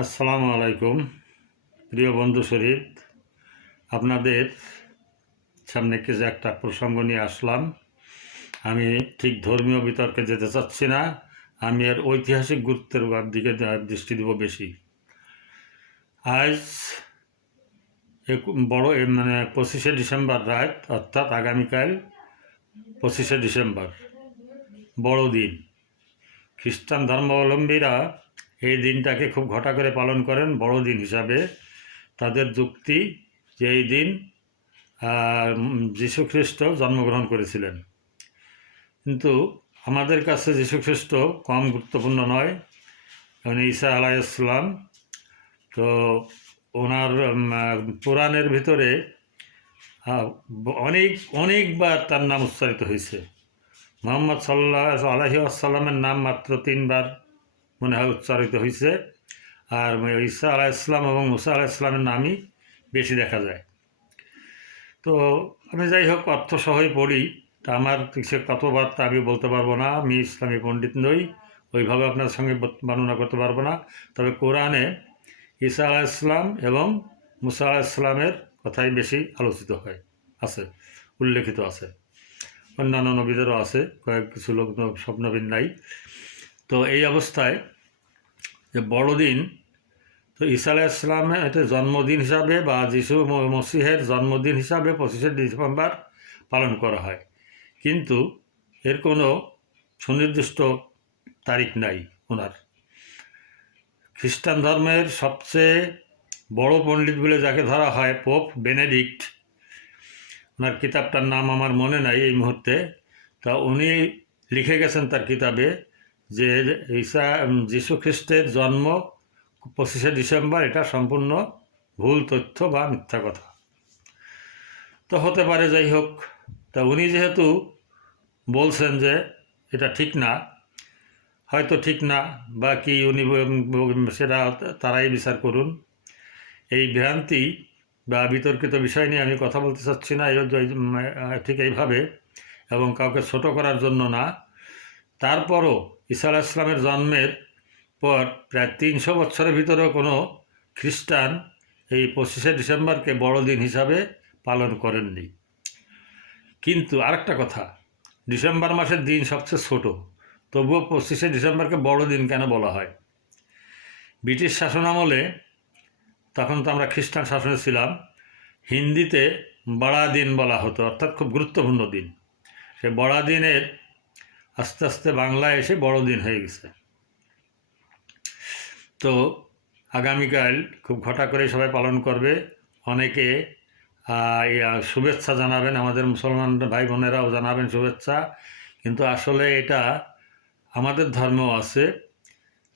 আসসালামু আলাইকুম প্রিয় বন্ধু শরীফ, আপনাদের সামনে কিছু একটা প্রসঙ্গ নিয়ে আসলাম। আমি ঠিক ধর্মীয় বিতর্কে যেতে চাচ্ছি না, আমি এর ঐতিহাসিক গুরুত্বের দিকে দৃষ্টি দেব বেশি। আজ মানে 25শে ডিসেম্বর রাত, অর্থাৎ আগামীকাল 25শে ডিসেম্বর বড়দিন। খ্রিস্টান ধর্মাবলম্বীরা এই দিনটাকে খুব ঘটা করে পালন করেন বড়দিন হিসাবে। তাদের যুক্তি যে এই দিন যীশুখ্রিস্ট জন্মগ্রহণ করেছিলেন। কিন্তু আমাদের কাছে যীশুখ্রিস্ট কম গুরুত্বপূর্ণ নয়, কারণ ঈসা আলাইহিসসালাম তো ওনার পুরাণের ভিতরে অনেকবার তার নাম উচ্চারিত হয়েছে। মুহাম্মদ সাল্লাল্লাহু আলাইহি ওয়াসাল্লামের নাম মাত্র 3বার মনে হয় উচ্চারিত হয়েছে, আর ঈসা আলাইহিসসালাম এবং মুসা আলাইহিসসালামের নামই বেশি দেখা যায়। তো আমি যাই হোক অর্থসহই পড়ি, তা আমার কিছু কথাবার্তা আমি বলতে পারবো না, আমি ইসলামী পণ্ডিত নই, ওইভাবে আপনার সঙ্গে বর্ণনা করতে পারবো না। তবে কোরআনে ঈসা আলাইহিসসালাম এবং মুসা আলাইহিসসালামের কথাই বেশি আলোচিত হয়, আছে, উল্লেখিত আছে। অন্যান্য নবীদেরও আছে, কিছু লোক সব নবীর নাই। তো এই অবস্থায় যে বড়দিন, তো ঈসা আলাইহিসসালামের এটা জন্মদিন হিসাবে বা যিশু মসিহের জন্মদিন হিসাবে 25শে ডিসেম্বর পালন করা হয়, কিন্তু এর কোনো সুনির্দিষ্ট তারিখ নাই ওনার। খ্রিস্টান ধর্মের সবচেয়ে বড় পণ্ডিত বলে যাকে ধরা হয় পোপ বেনেডিক্ট, ওনার কিতাবটার নাম আমার মনে নাই এই মুহূর্তে, তা উনি লিখে গেছেন তার কিতাবে যে যীশু খ্রিস্টের জন্ম 25শে ডিসেম্বর, এটা সম্পূর্ণ ভুল তথ্য বা মিথ্যা কথা। তো হতে পারে, যাই হোক। তা উনি যেহেতু বলছেন যে এটা ঠিক না, হয়তো ঠিক না বা কি, উনি সেটা তারাই বিচার করুন। এই ভ্রান্তি বা বিতর্কিত বিষয় নিয়ে আমি কথা বলতে চাচ্ছি না ঠিক এইভাবে, এবং কাউকে ছোট করার জন্য না। তারপরও ঈসা আলাইহিসসালামের জন্মের পর প্রায় 300 বছরের ভিতরেও কোনো খ্রিস্টান এই 25শে ডিসেম্বরকে বড়দিন হিসাবে পালন করেননি। কিন্তু আরেকটা কথা, ডিসেম্বর মাসের দিন সবচেয়ে ছোট, তবুও 25শে ডিসেম্বরকে বড়দিন কেন বলা হয়? ব্রিটিশ শাসনামলে, তখন তো আমরা খ্রিস্টান শাসনে ছিলাম, হিন্দিতে বড়া দিন বলা হতো, অর্থাৎ খুব গুরুত্বপূর্ণ দিন। সে বড়া দিনের আস্তে আস্তে বাংলায় এসে বড়দিন হয়ে গেছে। তো আগামীকাল খুব ঘটা করে সবাই পালন করবে, অনেকে শুভেচ্ছা জানাবেন, আমাদের মুসলমান ভাই বোনেরাও জানাবেন শুভেচ্ছা। কিন্তু আসলে এটা আমাদের ধর্মেও আছে,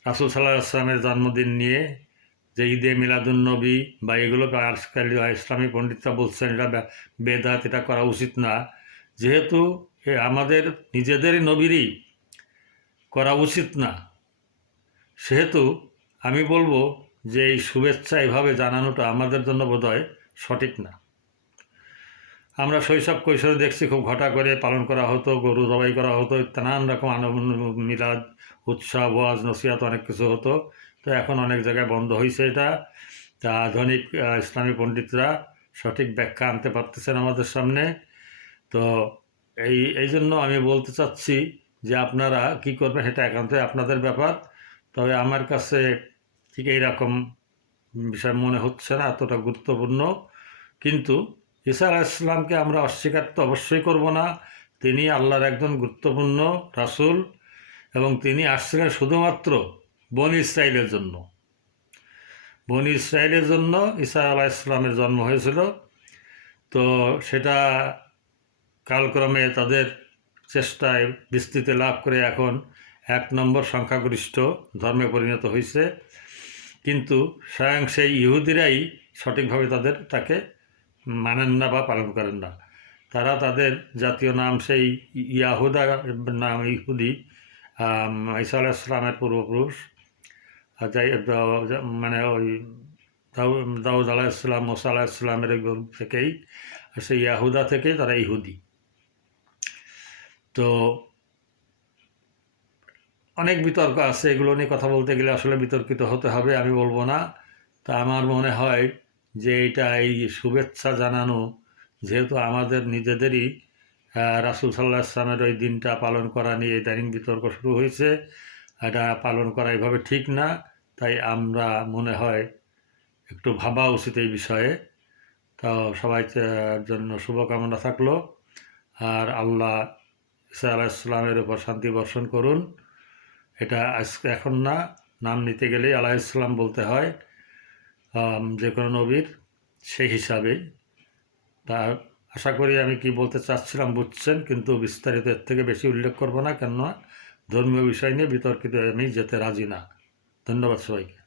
রাসূল সাল্লাল্লাহু আলাইহি ওয়াসাল্লামের জন্মদিন নিয়ে যে ঈদে মিলাদুন্নবী বা এগুলো আজকাল ইসলামী পণ্ডিতরা বলছেন এটা বেদাত, এটা করা উচিত না। যেহেতু আমাদের নিজেদেরই নবীরই করা উচিত না, সেহেতু আমি বলবো যে এই শুভেচ্ছা এভাবে জানানোটা আমাদের জন্য বোধহয় সঠিক না। আমরা শৈশব কৈশোরে দেখছি খুব ঘটা করে পালন করা হতো, গরু জবাই করা হতো, নানান রকম মিলাদ, উৎসব, ওয়াজ, নসিহত, অনেক কিছু হতো। তো এখন অনেক জায়গায় বন্ধ হয়েছে এটা। তা আধুনিক ইসলামী পণ্ডিতরা সঠিক ব্যাখ্যা আনতে পারতেছেন আমাদের সামনে। তো এই জন্য আমি বলতে চাচ্ছি যে আপনারা কি করবেন সেটা একান্তই আপনাদের ব্যাপার। তবে আমার কাছে ঠিক এইরকম বিষয় মনে হচ্ছে না এতটা গুরুত্বপূর্ণ। কিন্তু ঈসা আলাইহিসসালামকে আমরা অস্বীকার তো অবশ্যই করব না। তিনি আল্লাহর একজন গুরুত্বপূর্ণ রাসূল, এবং তিনি আসছিলেন শুধুমাত্র বনী ইসরাইলের জন্য। বনী ইসরাইলের জন্য ঈসা আলাইহিসসালামের জন্ম হয়েছিল। তো সেটা কালক্রমে তাদের চেষ্টায় বিস্তৃতি লাভ করে এখন 1 নম্বর সংখ্যাগরিষ্ঠ ধর্মে পরিণত হয়েছে। কিন্তু স্বয়ং সেই ইহুদিরাই সঠিকভাবে তাকে মানেন না বা পালন করেন না। তারা তাদের জাতীয় নাম সেই ইয়াহুদা নাম, ইহুদি, ঈসা আলাইহিসসালামের পূর্বপুরুষ, মানে ওই দাউদ আলাইহিসসালাম, মুসা আলাইহিসসালামের থেকেই, সেই ইয়াহুদা থেকেই তারা ইহুদি। তো অনেক বিতর্ক আছে, এগুলো নিয়ে কথা বলতে গেলে আসলে বিতর্কিত হতে হবে, আমি বলবো না। তা আমার মনে হয় যে এই শুভেচ্ছা জানানো, যেহেতু আমাদের নিজেদেরই রাসূল সাল্লাল্লাহু আলাইহি ওয়াসাল্লামের ওই দিনটা পালন করা নিয়ে ইদানিং বিতর্ক শুরু হয়েছে। এটা পালন করা এভাবে ঠিক না। তাই আমরা মনে হয় একটু ভাবা উচিত এই বিষয়ে। তো সবাই জন্য শুভকামনা থাকলো। আর আল্লাহ ঈসা আলাইহিসসালামের উপর শান্তি বর্ষণ করুন। এটা আজকে এখন না, নাম নিতে গেলেই আলাইহিসসালাম বলতে হয় যে কোনো নবীর, সেই হিসাবেই। তা আশা করি আমি কি বলতে চাচ্ছিলাম বুঝছেন, কিন্তু বিস্তারিত এর থেকে বেশি উল্লেখ করব না, কেননা ধর্মীয় বিষয় নিয়ে বিতর্কিত আমি যেতে রাজি না। ধন্যবাদ সবাইকে।